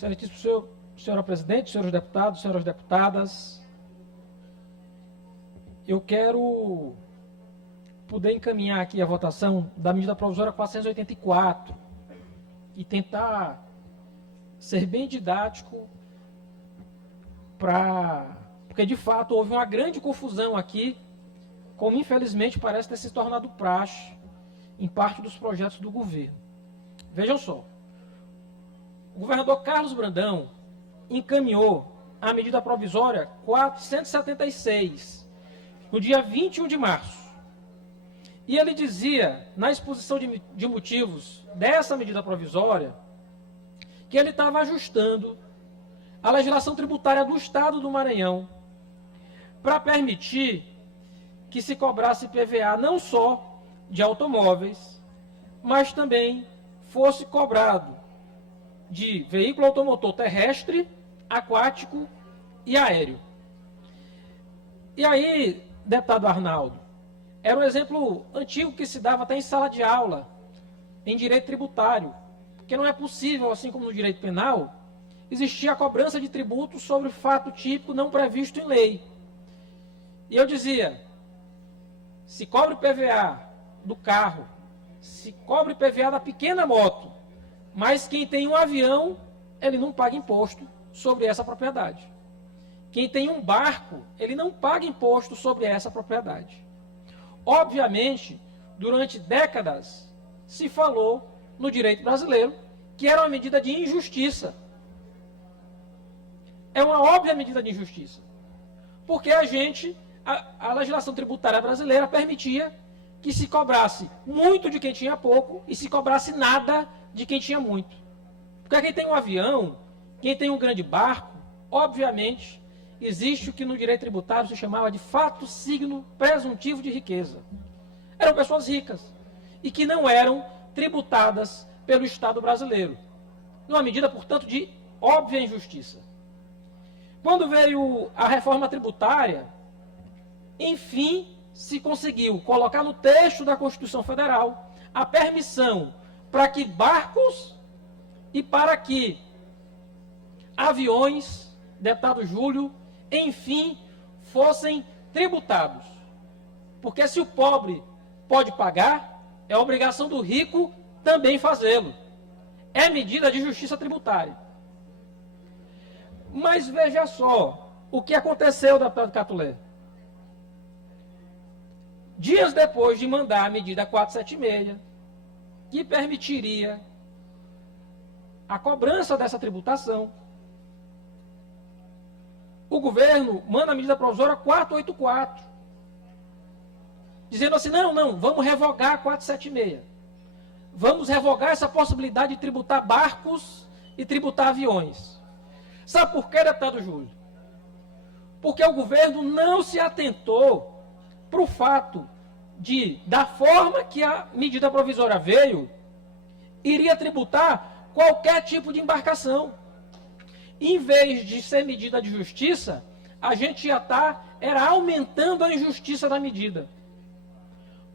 Excelentíssimo senhora presidente, senhores deputados, senhoras deputadas, eu quero poder encaminhar aqui a votação da medida provisória 484 e tentar ser bem didático porque de fato houve uma grande confusão aqui, como infelizmente parece ter se tornado praxe em parte dos projetos do governo. Vejam só, o governador Carlos Brandão encaminhou a medida provisória 476, no dia 21 de março. E ele dizia, na exposição de motivos dessa medida provisória, que ele estava ajustando a legislação tributária do Estado do Maranhão para permitir que se cobrasse PVA não só de automóveis, mas também fosse cobrado de veículo automotor terrestre, aquático e aéreo. E aí, deputado Arnaldo, era um exemplo antigo que se dava até em sala de aula, em direito tributário, porque não é possível, assim como no direito penal, existir a cobrança de tributo sobre fato típico não previsto em lei. E eu dizia, se cobre PVA do carro, se cobre PVA da pequena moto, mas quem tem um avião, ele não paga imposto sobre essa propriedade. Quem tem um barco, ele não paga imposto sobre essa propriedade. Obviamente, durante décadas, se falou no direito brasileiro que era uma medida de injustiça. É uma óbvia medida de injustiça. Porque a legislação tributária brasileira permitia que se cobrasse muito de quem tinha pouco e se cobrasse nada de quem tinha muito. Porque quem tem um avião, quem tem um grande barco, obviamente, existe o que no direito tributário se chamava de fato signo presuntivo de riqueza. Eram pessoas ricas e que não eram tributadas pelo Estado brasileiro. Numa medida, portanto, de óbvia injustiça. Quando veio a reforma tributária, enfim, se conseguiu colocar no texto da Constituição Federal a permissão para que barcos e para que aviões, deputado Júlio, enfim, fossem tributados. Porque se o pobre pode pagar, é obrigação do rico também fazê-lo. É medida de justiça tributária. Mas veja só o que aconteceu, deputado Catulé. Dias depois de mandar a medida 476, que permitiria a cobrança dessa tributação, o governo manda a medida provisória 484, dizendo assim, não, vamos revogar a 476. Vamos revogar essa possibilidade de tributar barcos e tributar aviões. Sabe por quê, deputado Júlio? Porque o governo não se atentou para o fato da forma que a medida provisória veio, iria tributar qualquer tipo de embarcação. Em vez de ser medida de justiça, a gente ia era aumentando a injustiça da medida.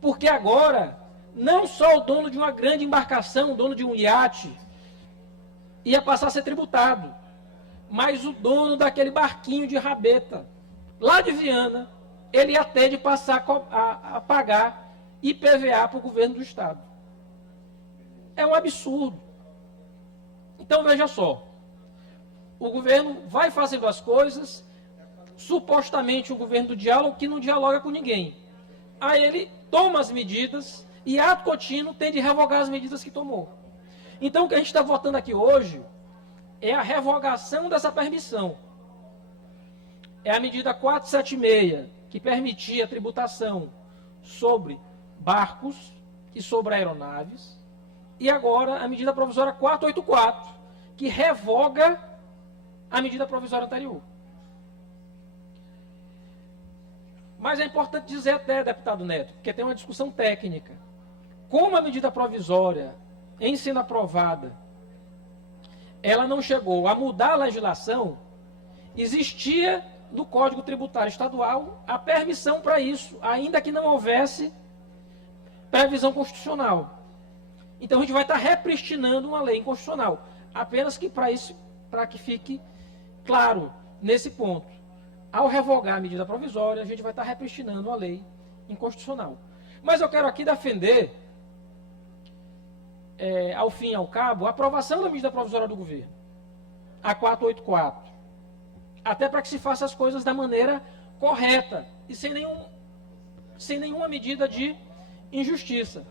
Porque agora, não só o dono de uma grande embarcação, o dono de um iate, ia passar a ser tributado, mas o dono daquele barquinho de rabeta, lá de Viana, ele ia ter de passar a pagar IPVA para o governo do Estado. É um absurdo. Então, veja só. O governo vai fazendo as coisas, supostamente o governo do diálogo, que não dialoga com ninguém. Aí ele toma as medidas e, ato contínuo, tem de revogar as medidas que tomou. Então, o que a gente está votando aqui hoje é a revogação dessa permissão. É a medida 476, que permitia a tributação sobre barcos e sobre aeronaves. E agora a medida provisória 484, que revoga a medida provisória anterior. Mas é importante dizer até, deputado Neto, porque tem uma discussão técnica. Como a medida provisória, em sendo aprovada, ela não chegou a mudar a legislação, existia no Código Tributário Estadual a permissão para isso, ainda que não houvesse previsão constitucional. Então a gente vai estar repristinando uma lei inconstitucional, apenas que para para que fique claro nesse ponto. Ao revogar a medida provisória, a gente vai estar repristinando a lei inconstitucional. Mas eu quero aqui defender, ao fim e ao cabo, a aprovação da medida provisória do governo, a 484, até para que se faça as coisas da maneira correta e sem nenhuma medida de injustiça.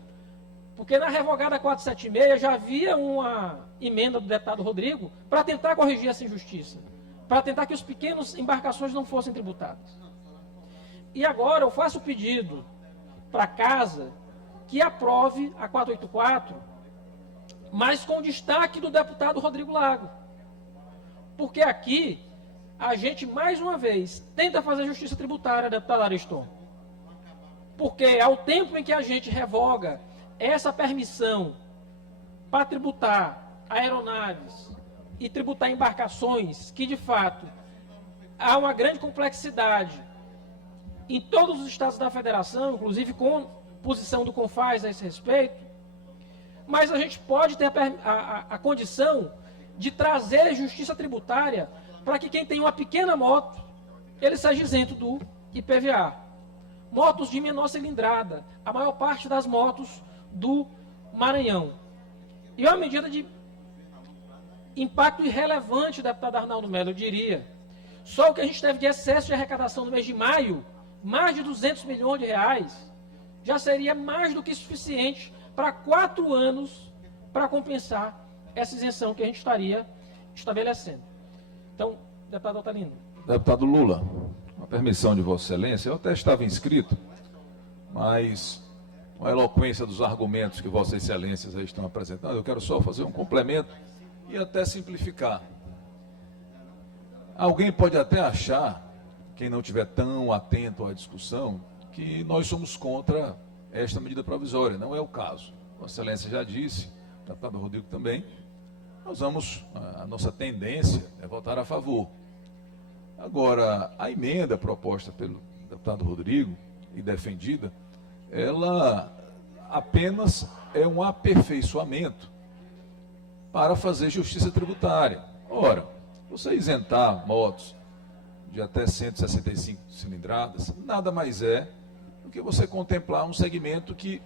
Porque na revogada 476 já havia uma emenda do deputado Rodrigo para tentar corrigir essa injustiça, para tentar que os pequenos embarcações não fossem tributadas. E agora eu faço o pedido para a Casa que aprove a 484, mas com destaque do deputado Rodrigo Lago. Porque aqui a gente, mais uma vez, tenta fazer justiça tributária, deputado Ariston. Porque ao tempo em que a gente revoga essa permissão para tributar aeronaves e tributar embarcações, que de fato há uma grande complexidade em todos os estados da federação, inclusive com posição do CONFAS a esse respeito, mas a gente pode ter a condição de trazer justiça tributária para que quem tem uma pequena moto, ele seja isento do IPVA. Motos de menor cilindrada, a maior parte das motos do Maranhão. E é uma medida de impacto irrelevante, deputado Arnaldo Melo, eu diria. Só o que a gente teve de excesso de arrecadação no mês de maio, mais de 200 milhões de reais, já seria mais do que suficiente para 4 anos para compensar essa isenção que a gente estaria estabelecendo. Então, deputado Otalino. Deputado Lula, com a permissão de Vossa Excelência, eu até estava inscrito, mas com a eloquência dos argumentos que Vossas Excelências aí estão apresentando, eu quero só fazer um complemento e até simplificar. Alguém pode até achar, quem não estiver tão atento à discussão, que nós somos contra esta medida provisória. Não é o caso. Vossa Excelência já disse, o deputado Rodrigo também, a nossa tendência é votar a favor. Agora, a emenda proposta pelo deputado Rodrigo e defendida, ela apenas é um aperfeiçoamento para fazer justiça tributária. Ora, você isentar motos de até 165 cilindradas, nada mais é do que você contemplar um segmento que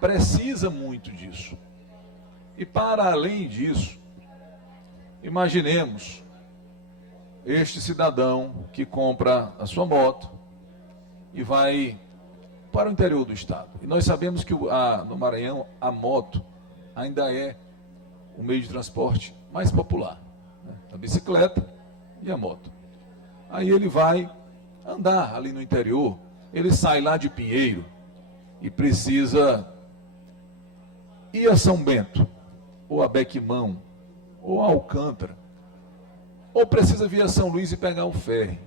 precisa muito disso. E para além disso, imaginemos este cidadão que compra a sua moto e vai para o interior do estado. E nós sabemos que no Maranhão a moto ainda é o meio de transporte mais popular, né? A bicicleta e a moto. Aí ele vai andar ali no interior, ele sai lá de Pinheiro e precisa ir a São Bento, ou a Bequimão, ou a Alcântara, ou precisa vir a São Luís e pegar o ferry.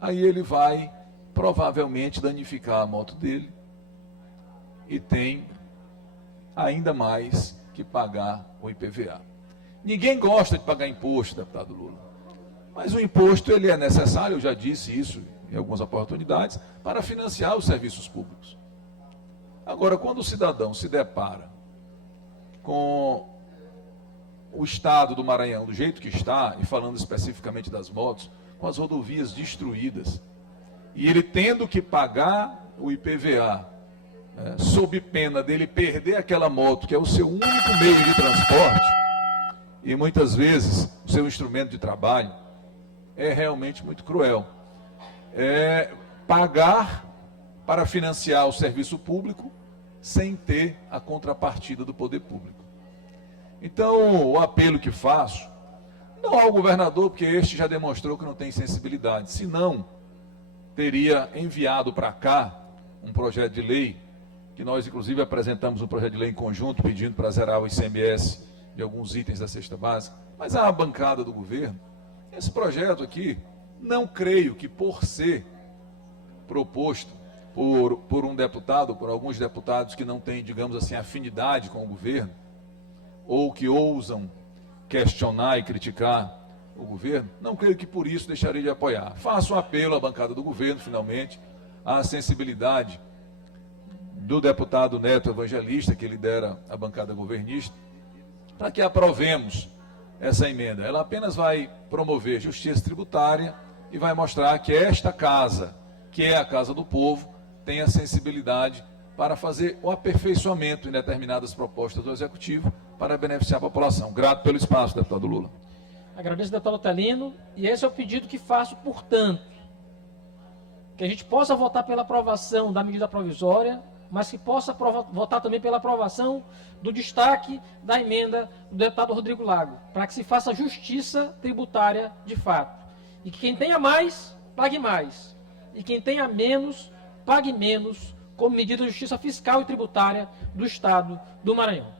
Aí ele vai provavelmente danificar a moto dele e tem ainda mais que pagar o IPVA. Ninguém gosta de pagar imposto, deputado Lula, mas o imposto ele é necessário, eu já disse isso em algumas oportunidades, para financiar os serviços públicos. Agora, quando o cidadão se depara com o estado do Maranhão do jeito que está, e falando especificamente das motos, com as rodovias destruídas, e ele tendo que pagar o IPVA, sob pena dele perder aquela moto, que é o seu único meio de transporte, e muitas vezes o seu instrumento de trabalho, é realmente muito cruel. Pagar para financiar o serviço público sem ter a contrapartida do poder público. Então, o apelo que faço, não ao governador, porque este já demonstrou que não tem sensibilidade, senão teria enviado para cá um projeto de lei, que nós inclusive apresentamos um projeto de lei em conjunto, pedindo para zerar o ICMS de alguns itens da cesta básica, mas a bancada do governo, esse projeto aqui, não creio que por ser proposto por um deputado, por alguns deputados que não têm, digamos assim, afinidade com o governo, ou que ousam questionar e criticar o governo, não creio que por isso deixarei de apoiar. Faço um apelo à bancada do governo, finalmente, à sensibilidade do deputado Neto Evangelista, que lidera a bancada governista, para que aprovemos essa emenda. Ela apenas vai promover justiça tributária e vai mostrar que esta casa, que é a Casa do Povo, tem a sensibilidade para fazer o aperfeiçoamento em determinadas propostas do Executivo para beneficiar a população. Grato pelo espaço, deputado Lula. Agradeço, deputado Otelino, e esse é o pedido que faço, portanto, que a gente possa votar pela aprovação da medida provisória, mas que possa votar também pela aprovação do destaque da emenda do deputado Rodrigo Lago, para que se faça justiça tributária de fato. E que quem tenha mais, pague mais. E quem tenha menos, pague menos, como medida de justiça fiscal e tributária do Estado do Maranhão.